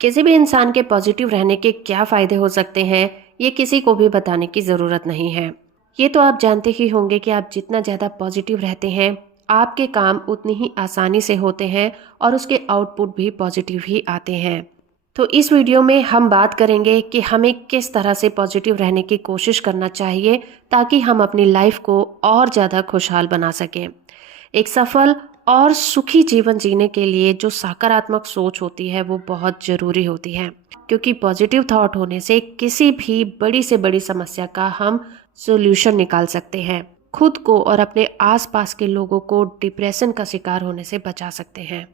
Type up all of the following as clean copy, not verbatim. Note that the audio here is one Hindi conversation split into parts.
किसी भी इंसान के पॉजिटिव रहने के क्या फायदे हो सकते हैं, ये किसी को भी बताने की ज़रूरत नहीं है। ये तो आप जानते ही होंगे कि आप जितना ज़्यादा पॉजिटिव रहते हैं, आपके काम उतनी ही आसानी से होते हैं और उसके आउटपुट भी पॉजिटिव ही आते हैं। तो इस वीडियो में हम बात करेंगे कि हमें किस तरह से पॉजिटिव रहने की कोशिश करना चाहिए ताकि हम अपनी लाइफ को और ज़्यादा खुशहाल बना सकें। एक सफल और सुखी जीवन जीने के लिए जो सकारात्मक सोच होती है वो बहुत ज़रूरी होती है, क्योंकि पॉजिटिव थॉट होने से किसी भी बड़ी से बड़ी समस्या का हम सोल्यूशन निकाल सकते हैं। खुद को और अपने आसपास के लोगों को डिप्रेशन का शिकार होने से बचा सकते हैं।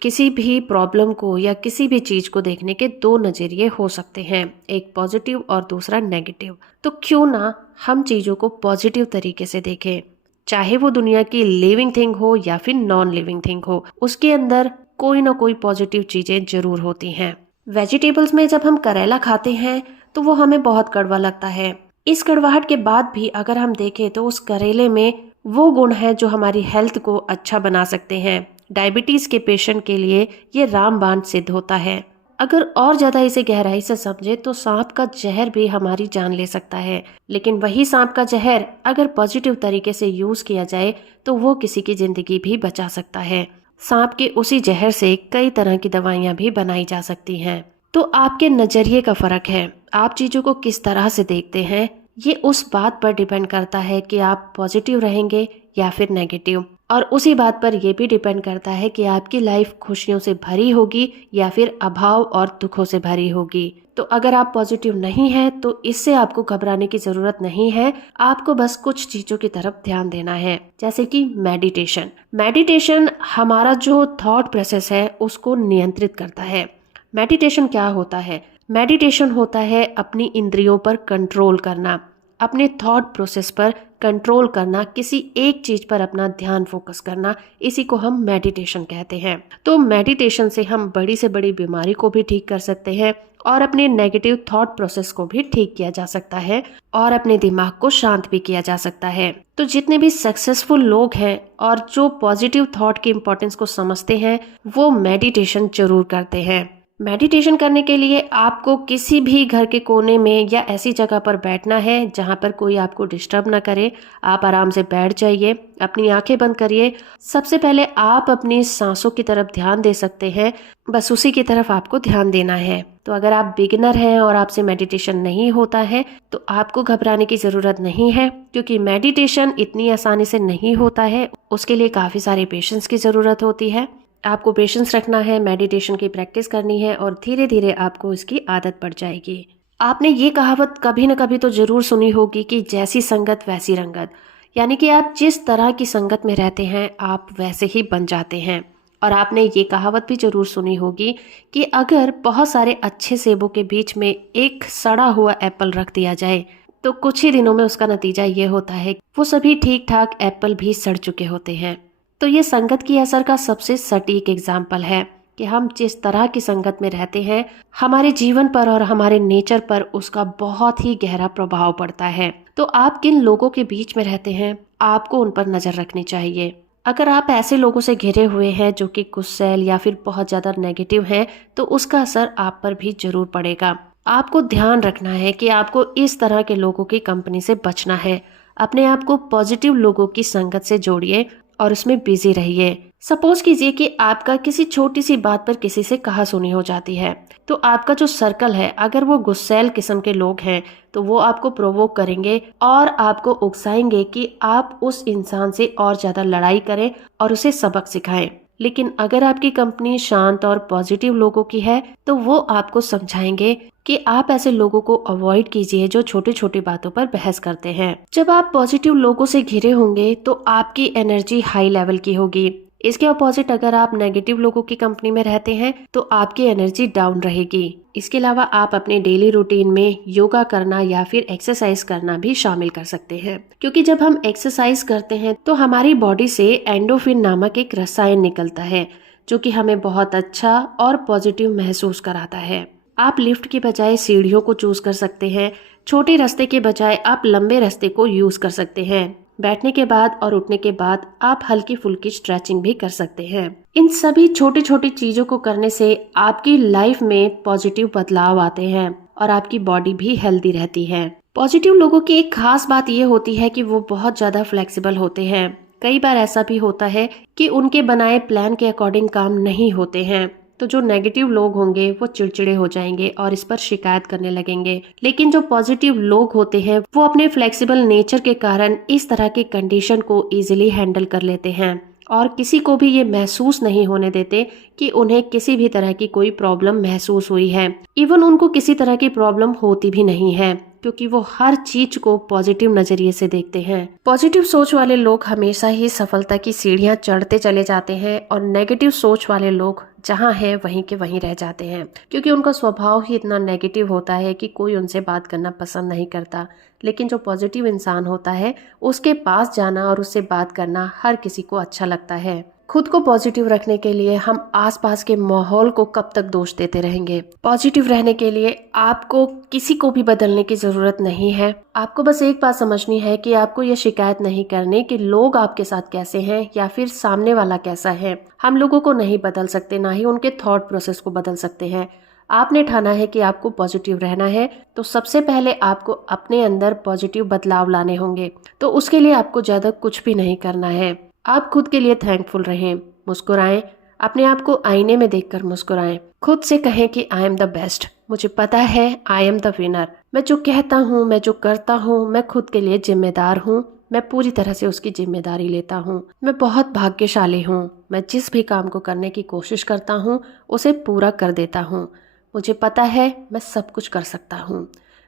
किसी भी प्रॉब्लम को या किसी भी चीज़ को देखने के दो नज़रिए हो सकते हैं, एक पॉजिटिव और दूसरा नेगेटिव। तो क्यों ना हम चीज़ों को पॉजिटिव तरीके से देखें। चाहे वो दुनिया की लिविंग थिंग हो या फिर नॉन लिविंग थिंग हो, उसके अंदर कोई ना कोई पॉजिटिव चीज़ें जरूर होती हैं। वेजिटेबल्स में जब हम करेला खाते हैं तो वो हमें बहुत कड़वा लगता है। इस कड़वाहट के बाद भी अगर हम देखें तो उस करेले में वो गुण है जो हमारी हेल्थ को अच्छा बना सकते हैं। डायबिटीज के पेशेंट के लिए ये रामबाण सिद्ध होता है। अगर और ज्यादा इसे गहराई से समझे तो सांप का जहर भी हमारी जान ले सकता है, लेकिन वही सांप का जहर अगर पॉजिटिव तरीके से यूज किया जाए तो वो किसी की जिंदगी भी बचा सकता है। सांप के उसी जहर से कई तरह की दवाइयां भी बनाई जा सकती हैं। तो आपके नजरिए का फर्क है, आप चीजों को किस तरह से देखते हैं, ये उस बात पर डिपेंड करता है कि आप पॉजिटिव रहेंगे या फिर नेगेटिव। और उसी बात पर यह भी डिपेंड करता है कि आपकी लाइफ खुशियों से भरी होगी या फिर अभाव और दुखों से भरी होगी। तो अगर आप पॉजिटिव नहीं हैं तो इससे आपको घबराने की जरूरत नहीं है। आपको बस कुछ चीजों की तरफ ध्यान देना है, जैसे कि मेडिटेशन। मेडिटेशन हमारा जो थॉट प्रोसेस है उसको नियंत्रित करता है। मेडिटेशन क्या होता है? मेडिटेशन होता है अपनी इंद्रियों पर कंट्रोल करना, अपने थॉट प्रोसेस पर कंट्रोल करना, किसी एक चीज पर अपना ध्यान फोकस करना। इसी को हम मेडिटेशन कहते हैं। तो मेडिटेशन से हम बड़ी से बड़ी बीमारी को भी ठीक कर सकते हैं और अपने नेगेटिव थॉट प्रोसेस को भी ठीक किया जा सकता है और अपने दिमाग को शांत भी किया जा सकता है। तो जितने भी सक्सेसफुल लोग हैं और जो पॉजिटिव थॉट की इम्पोर्टेंस को समझते हैं वो मेडिटेशन जरूर करते हैं। मेडिटेशन करने के लिए आपको किसी भी घर के कोने में या ऐसी जगह पर बैठना है जहां पर कोई आपको डिस्टर्ब ना करे। आप आराम से बैठ जाइए, अपनी आंखें बंद करिए। सबसे पहले आप अपनी सांसों की तरफ ध्यान दे सकते हैं, बस उसी की तरफ आपको ध्यान देना है। तो अगर आप बिगिनर हैं और आपसे मेडिटेशन नहीं होता है तो आपको घबराने की ज़रूरत नहीं है, क्योंकि मेडिटेशन इतनी आसानी से नहीं होता है। उसके लिए काफ़ी सारे पेशेंस की ज़रूरत होती है। आपको पेशेंस रखना है, मेडिटेशन की प्रैक्टिस करनी है और धीरे धीरे आपको इसकी आदत पड़ जाएगी। आपने ये कहावत कभी न कभी तो जरूर सुनी होगी कि जैसी संगत वैसी रंगत, यानी कि आप जिस तरह की संगत में रहते हैं आप वैसे ही बन जाते हैं। और आपने ये कहावत भी जरूर सुनी होगी कि अगर बहुत सारे अच्छे सेबों के बीच में एक सड़ा हुआ एप्पल रख दिया जाए तो कुछ ही दिनों में उसका नतीजा ये होता है वो सभी ठीक ठाक एप्पल भी सड़ चुके होते हैं। तो ये संगत की असर का सबसे सटीक एग्जाम्पल है कि हम जिस तरह की संगत में रहते हैं हमारे जीवन पर और हमारे नेचर पर उसका बहुत ही गहरा प्रभाव पड़ता है। तो आप किन लोगों के बीच में रहते हैं आपको उन पर नजर रखनी चाहिए। अगर आप ऐसे लोगों से घिरे हुए हैं जो कि गुस्सैल या फिर बहुत ज्यादा नेगेटिव हैं तो उसका असर आप पर भी जरूर पड़ेगा। आपको ध्यान रखना है कि आपको इस तरह के लोगों की कंपनी से बचना है। अपने आप को पॉजिटिव लोगों की संगत से जोड़िए और उसमें बिजी रहिए। सपोज कीजिए कि आपका किसी छोटी सी बात पर किसी से कहासुनी हो जाती है, तो आपका जो सर्कल है अगर वो गुस्सैल किस्म के लोग हैं तो वो आपको प्रोवोक करेंगे और आपको उकसाएंगे कि आप उस इंसान से और ज्यादा लड़ाई करें और उसे सबक सिखाएं। लेकिन अगर आपकी कंपनी शांत और पॉजिटिव लोगों की है तो वो आपको समझाएंगे कि आप ऐसे लोगों को अवॉइड कीजिए जो छोटी छोटी बातों पर बहस करते हैं। जब आप पॉजिटिव लोगों से घिरे होंगे तो आपकी एनर्जी हाई लेवल की होगी। इसके अपोजिट अगर आप नेगेटिव लोगों की कंपनी में रहते हैं तो आपकी एनर्जी डाउन रहेगी। इसके अलावा आप अपने डेली रूटीन में योगा करना या फिर एक्सरसाइज करना भी शामिल कर सकते हैं, क्योंकि जब हम एक्सरसाइज करते हैं तो हमारी बॉडी से एंडोफिन नामक एक रसायन निकलता है जो कि हमें बहुत अच्छा और पॉजिटिव महसूस कराता है। आप लिफ्ट की बजाय सीढ़ियों को चूज कर सकते हैं। छोटे रास्ते के बजाय आप लंबे रास्ते को यूज कर सकते हैं। बैठने के बाद और उठने के बाद आप हल्की फुल्की स्ट्रेचिंग भी कर सकते हैं। इन सभी छोटी छोटी चीजों को करने से आपकी लाइफ में पॉजिटिव बदलाव आते हैं और आपकी बॉडी भी हेल्दी रहती है। पॉजिटिव लोगों की एक खास बात ये होती है कि वो बहुत ज्यादा फ्लेक्सिबल होते हैं। कई बार ऐसा भी होता है कि उनके बनाए प्लान के अकॉर्डिंग काम नहीं होते हैं, तो जो नेगेटिव लोग होंगे वो चिड़चिड़े हो जाएंगे और इस पर शिकायत करने लगेंगे। लेकिन जो पॉजिटिव लोग होते हैं वो अपने फ्लेक्सिबल नेचर के कारण इस तरह की कंडीशन को इजीली हैंडल कर लेते हैं और किसी को भी ये महसूस नहीं होने देते कि उन्हें किसी भी तरह की कोई प्रॉब्लम महसूस हुई है। इवन उनको किसी तरह की प्रॉब्लम होती भी नहीं है, क्योंकि वो हर चीज को पॉजिटिव नजरिए से देखते हैं। पॉजिटिव सोच वाले लोग हमेशा ही सफलता की सीढ़ियां चढ़ते चले जाते हैं और नेगेटिव सोच वाले लोग जहां हैं वहीं के वहीं रह जाते हैं, क्योंकि उनका स्वभाव ही इतना नेगेटिव होता है कि कोई उनसे बात करना पसंद नहीं करता। लेकिन जो पॉजिटिव इंसान होता है उसके पास जाना और उससे बात करना हर किसी को अच्छा लगता है। खुद को पॉजिटिव रखने के लिए हम आसपास के माहौल को कब तक दोष देते रहेंगे? पॉजिटिव रहने के लिए आपको किसी को भी बदलने की जरूरत नहीं है। आपको बस एक बात समझनी है कि आपको ये शिकायत नहीं करनी कि लोग आपके साथ कैसे हैं या फिर सामने वाला कैसा है। हम लोगों को नहीं बदल सकते, ना ही उनके थॉट प्रोसेस को बदल सकते हैं। आपने ठाना है कि आपको पॉजिटिव रहना है, तो सबसे पहले आपको अपने अंदर पॉजिटिव बदलाव लाने होंगे। तो उसके लिए आपको ज्यादा कुछ भी नहीं करना है। आप खुद के लिए थैंकफुल रहें, मुस्कुराएं, अपने आप को आईने में देखकर मुस्कुराएं। खुद से कहें कि आई एम द बेस्ट, मुझे पता है आई एम द विनर। मैं जो कहता हूँ, मैं जो करता हूँ, मैं खुद के लिए जिम्मेदार हूँ। मैं पूरी तरह से उसकी जिम्मेदारी लेता हूँ। मैं बहुत भाग्यशाली हूँ। मैं जिस भी काम को करने की कोशिश करता हूँ उसे पूरा कर देता हूँ। मुझे पता है मैं सब कुछ कर सकता हूँ।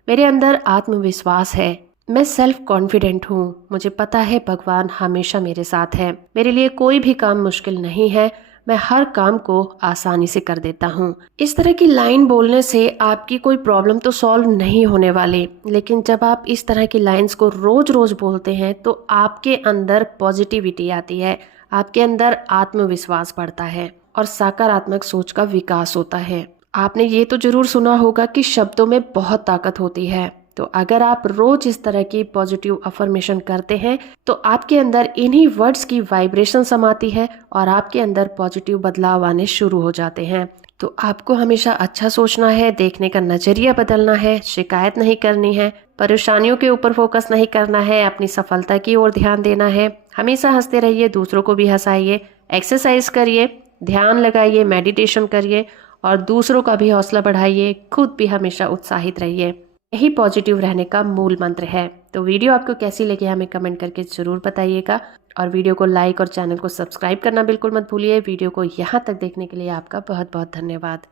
मेरे अंदर आत्मविश्वास है। मैं सेल्फ कॉन्फिडेंट हूँ। मुझे पता है भगवान हमेशा मेरे साथ है। मेरे लिए कोई भी काम मुश्किल नहीं है। मैं हर काम को आसानी से कर देता हूँ। इस तरह की लाइन बोलने से आपकी कोई प्रॉब्लम तो सॉल्व नहीं होने वाली, लेकिन जब आप इस तरह की लाइंस को रोज रोज बोलते हैं तो आपके अंदर पॉजिटिविटी आती है, आपके अंदर आत्मविश्वास बढ़ता है और सकारात्मक सोच का विकास होता है। आपने ये तो जरूर सुना होगा कि शब्दों में बहुत ताकत होती है। तो अगर आप रोज इस तरह की पॉजिटिव अफर्मेशन करते हैं तो आपके अंदर इन्हीं वर्ड्स की वाइब्रेशन समाती है और आपके अंदर पॉजिटिव बदलाव आने शुरू हो जाते हैं। तो आपको हमेशा अच्छा सोचना है, देखने का नजरिया बदलना है, शिकायत नहीं करनी है, परेशानियों के ऊपर फोकस नहीं करना है, अपनी सफलता की ओर ध्यान देना है। हमेशा हंसते रहिए, दूसरों को भी हंसाइए, एक्सरसाइज करिए, ध्यान लगाइए, मेडिटेशन करिए और दूसरों का भी हौसला बढ़ाइए। खुद भी हमेशा उत्साहित रहिए। यही पॉजिटिव रहने का मूल मंत्र है। तो वीडियो आपको कैसी लगी हमें कमेंट करके जरूर बताइएगा और वीडियो को लाइक और चैनल को सब्सक्राइब करना बिल्कुल मत भूलिए। वीडियो को यहाँ तक देखने के लिए आपका बहुत बहुत धन्यवाद।